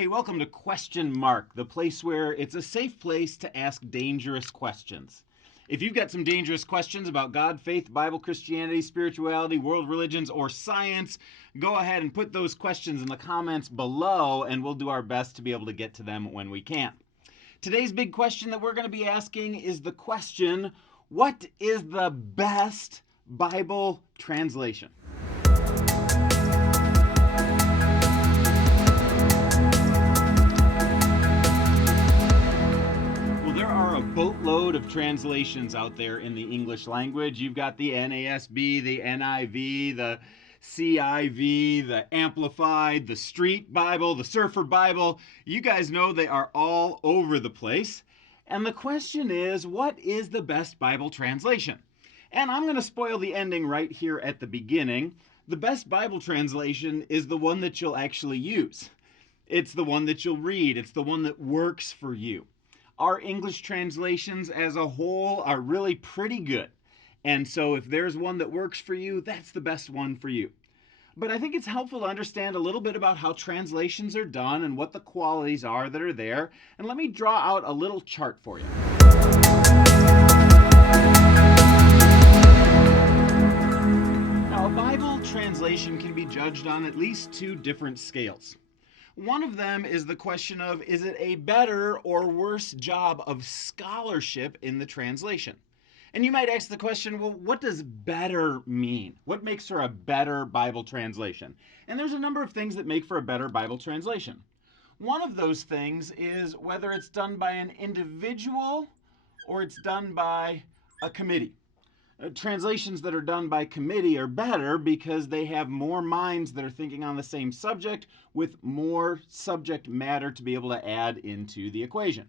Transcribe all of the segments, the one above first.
Hey, welcome to Question Mark, the place where it's a safe place to ask dangerous questions. If you've got some dangerous questions about God, faith, Bible, Christianity, spirituality, world religions, or science, go ahead and put those questions in the comments below, and we'll do our best to be able to get to them when we can. Today's big question that we're going to be asking is the question, what is the best Bible translation? Boatload of translations out there in the English language. You've got the NASB, the NIV, the CIV, the Amplified, the Street Bible, the Surfer Bible. You guys know they are all over the place. And the question is, what is the best Bible translation? And I'm going to spoil the ending right here at the beginning. The best Bible translation is the one that you'll actually use. It's the one that you'll read. It's the one that works for you. Our English translations as a whole are really pretty good. And so if there's one that works for you, that's the best one for you. But I think it's helpful to understand a little bit about how translations are done and what the qualities are that are there. And let me draw out a little chart for you. Now, a Bible translation can be judged on at least two different scales. One of them is the question of, is it a better or worse job of scholarship in the translation? And you might ask the question, well, what does better mean? What makes for a better Bible translation? And there's a number of things that make for a better Bible translation. One of those things is whether it's done by an individual or it's done by a committee. Translations that are done by committee are better because they have more minds that are thinking on the same subject with more subject matter to be able to add into the equation.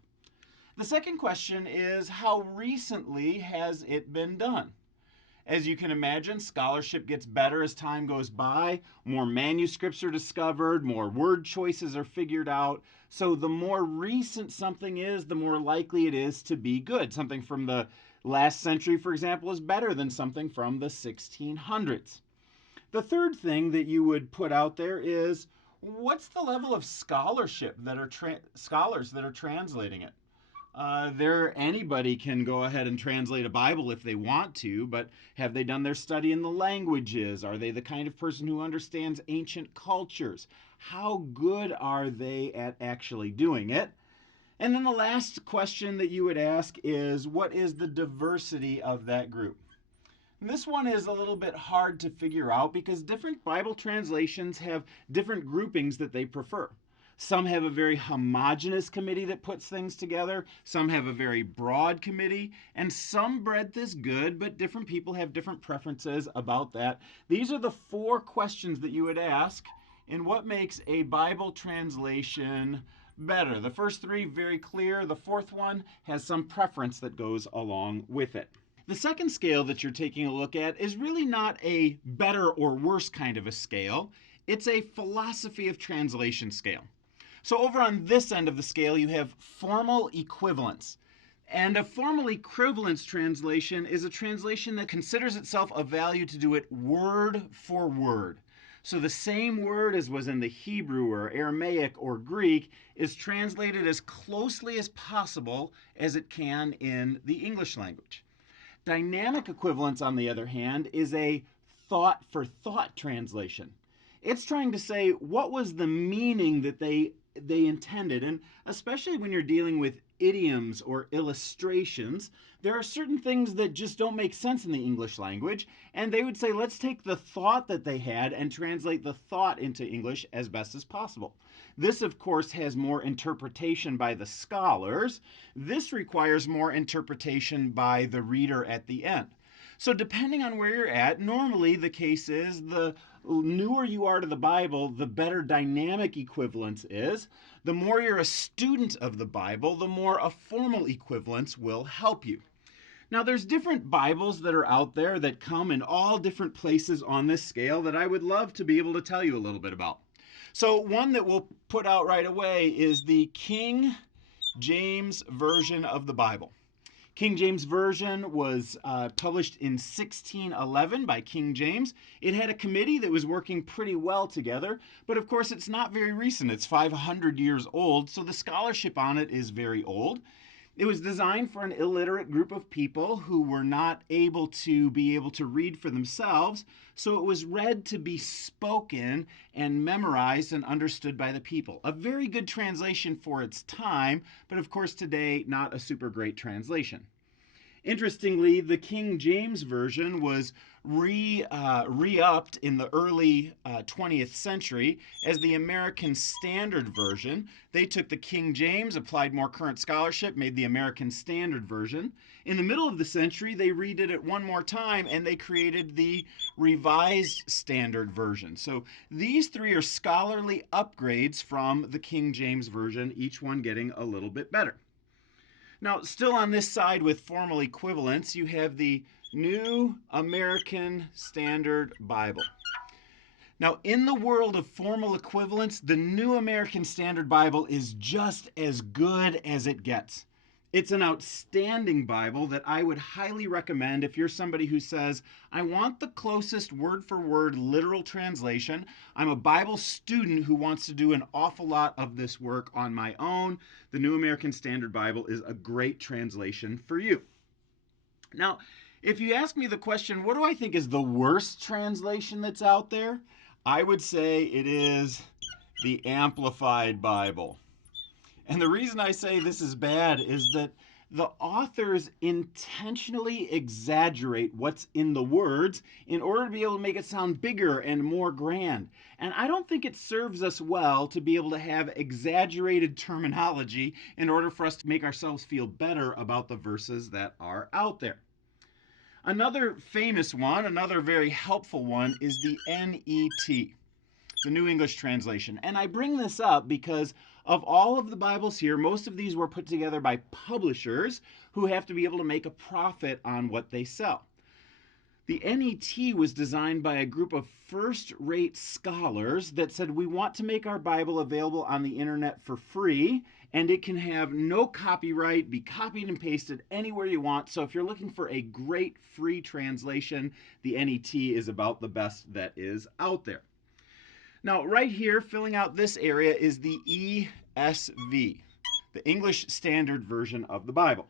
The second question is, how recently has it been done? As you can imagine, scholarship gets better as time goes by. More manuscripts are discovered, more word choices are figured out. So the more recent something is, the more likely it is to be good. Something from the last century, for example, is better than something from the 1600s. The third thing that you would put out there is, what's the level of scholarship that are scholars that are translating it? Anybody can go ahead and translate a Bible if they want to, but have they done their study in the languages? Are they the kind of person who understands ancient cultures? How good are they at actually doing it? And then the last question that you would ask is, what is the diversity of that group? And this one is a little bit hard to figure out because different Bible translations have different groupings that they prefer. Some have a very homogeneous committee that puts things together. Some have a very broad committee. And some breadth is good, but different people have different preferences about that. These are the four questions that you would ask in what makes a Bible translation better. The first three, very clear. The fourth one has some preference that goes along with it. The second scale that you're taking a look at is really not a better or worse kind of a scale. It's a philosophy of translation scale. So over on this end of the scale, you have formal equivalence. And a formal equivalence translation is a translation that considers itself of value to do it word for word. So the same word as was in the Hebrew or Aramaic or Greek is translated as closely as possible as it can in the English language. Dynamic equivalence, on the other hand, is a thought-for-thought translation. It's trying to say what was the meaning that they intended, and especially when you're dealing with idioms or illustrations, there are certain things that just don't make sense in the English language, and they would say, let's take the thought that they had and translate the thought into English as best as possible. This, of course, has more interpretation by the scholars. This requires more interpretation by the reader at the end. So depending on where you're at, normally the case is the newer you are to the Bible, the better dynamic equivalence is. The more you're a student of the Bible, the more a formal equivalence will help you. Now, there's different Bibles that are out there that come in all different places on this scale that I would love to be able to tell you a little bit about. So one that we'll put out right away is the King James Version of the Bible. King James Version was published in 1611 by King James. It had a committee that was working pretty well together, but of course it's not very recent. It's 500 years old, so the scholarship on it is very old. It was designed for an illiterate group of people who were not able to read for themselves, so it was read to be spoken and memorized and understood by the people. A very good translation for its time, but of course today not a super great translation. Interestingly, the King James Version was re-upped in the early 20th century as the American Standard Version. They took the King James, applied more current scholarship, made the American Standard Version. In the middle of the century, they redid it one more time and they created the Revised Standard Version. So these three are scholarly upgrades from the King James Version, each one getting a little bit better. Now, still on this side with formal equivalents, you have the New American Standard Bible. Now, in the world of formal equivalents, the New American Standard Bible is just as good as it gets. It's an outstanding Bible that I would highly recommend if you're somebody who says, I want the closest word-for-word literal translation. I'm a Bible student who wants to do an awful lot of this work on my own. The New American Standard Bible is a great translation for you. Now, if you ask me the question, what do I think is the worst translation that's out there? I would say it is the Amplified Bible. And the reason I say this is bad is that the authors intentionally exaggerate what's in the words in order to be able to make it sound bigger and more grand. And I don't think it serves us well to be able to have exaggerated terminology in order for us to make ourselves feel better about the verses that are out there. Another famous one, another very helpful one, is the NET, the New English Translation. And I bring this up because of all of the Bibles here, most of these were put together by publishers who have to be able to make a profit on what they sell. The NET was designed by a group of first-rate scholars that said, we want to make our Bible available on the internet for free, and it can have no copyright, be copied and pasted anywhere you want. So if you're looking for a great free translation, the NET is about the best that is out there. Now, right here, filling out this area is the ESV, the English Standard Version of the Bible.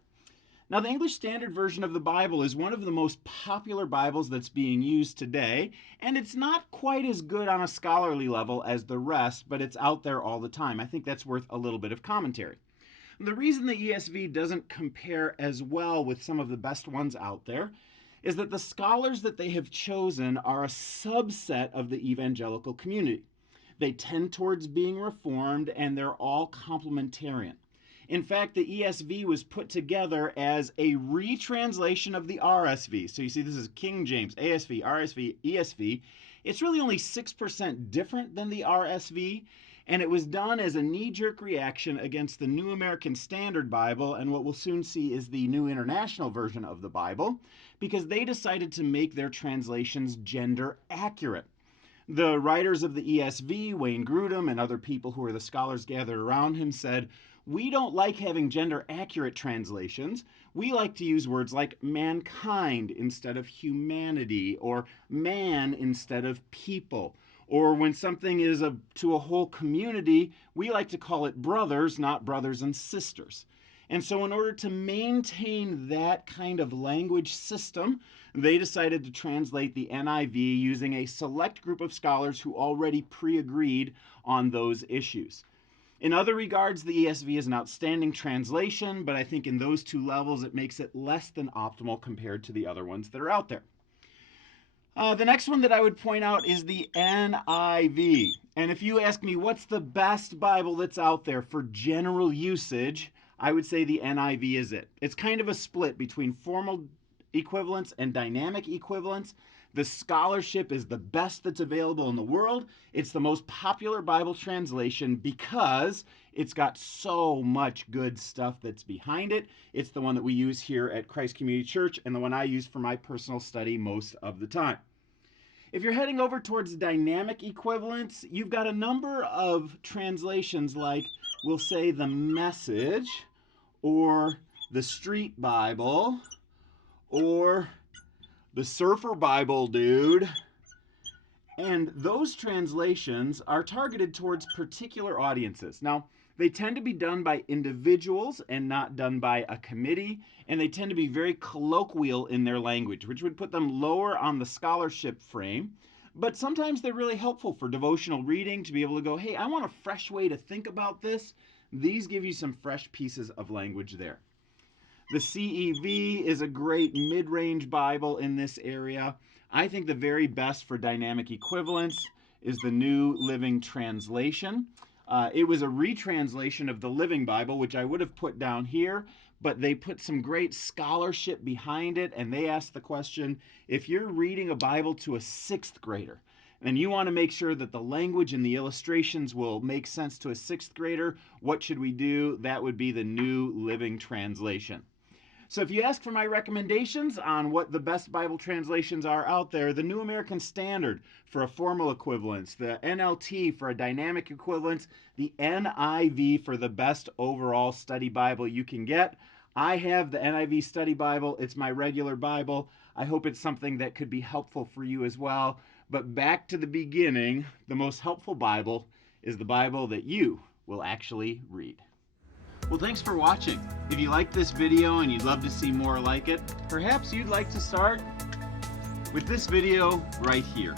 Now, the English Standard Version of the Bible is one of the most popular Bibles that's being used today, and it's not quite as good on a scholarly level as the rest, but it's out there all the time. I think that's worth a little bit of commentary. The reason the ESV doesn't compare as well with some of the best ones out there is that the scholars that they have chosen are a subset of the evangelical community. They tend towards being Reformed, and they're all complementarian. In fact, the ESV was put together as a retranslation of the RSV. So you see this is King James, ASV, RSV, ESV. It's really only 6% different than the RSV, and it was done as a knee-jerk reaction against the New American Standard Bible and what we'll soon see is the New International Version of the Bible, because they decided to make their translations gender accurate. The writers of the ESV, Wayne Grudem and other people who are the scholars gathered around him, said, we don't like having gender accurate translations. We like to use words like mankind instead of humanity, or man instead of people. Or when something is to a whole community, we like to call it brothers, not brothers and sisters. And so in order to maintain that kind of language system, they decided to translate the NIV using a select group of scholars who already pre-agreed on those issues. In other regards, the ESV is an outstanding translation, but I think in those two levels it makes it less than optimal compared to the other ones that are out there. The next one that I would point out is the NIV. And if you ask me what's the best Bible that's out there for general usage, I would say the NIV is it. It's kind of a split between formal equivalents and dynamic equivalents. The scholarship is the best that's available in the world. It's the most popular Bible translation because it's got so much good stuff that's behind it. It's the one that we use here at Christ Community Church and the one I use for my personal study most of the time. If you're heading over towards dynamic equivalents, you've got a number of translations like, we'll say, the Message or the Street Bible, or the Surfer Bible, dude. And those translations are targeted towards particular audiences. Now, they tend to be done by individuals and not done by a committee, and they tend to be very colloquial in their language, which would put them lower on the scholarship frame. But sometimes they're really helpful for devotional reading, to be able to go, hey, I want a fresh way to think about this. These give you some fresh pieces of language there. The CEV is a great mid-range Bible in this area. I think the very best for dynamic equivalence is the New Living Translation. It was a retranslation of the Living Bible, which I would have put down here, but they put some great scholarship behind it, and they asked the question, if you're reading a Bible to a 6th grader, and you want to make sure that the language and the illustrations will make sense to a 6th grader, what should we do? That would be the New Living Translation. So if you ask for my recommendations on what the best Bible translations are out there, the New American Standard for a formal equivalence, the NLT for a dynamic equivalence, the NIV for the best overall study Bible you can get. I have the NIV Study Bible. It's my regular Bible. I hope it's something that could be helpful for you as well. But back to the beginning, the most helpful Bible is the Bible that you will actually read. Well, thanks for watching. If you liked this video and you'd love to see more like it, perhaps you'd like to start with this video right here.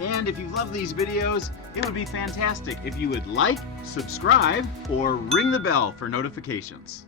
And if you love these videos, it would be fantastic if you would like, subscribe, or ring the bell for notifications.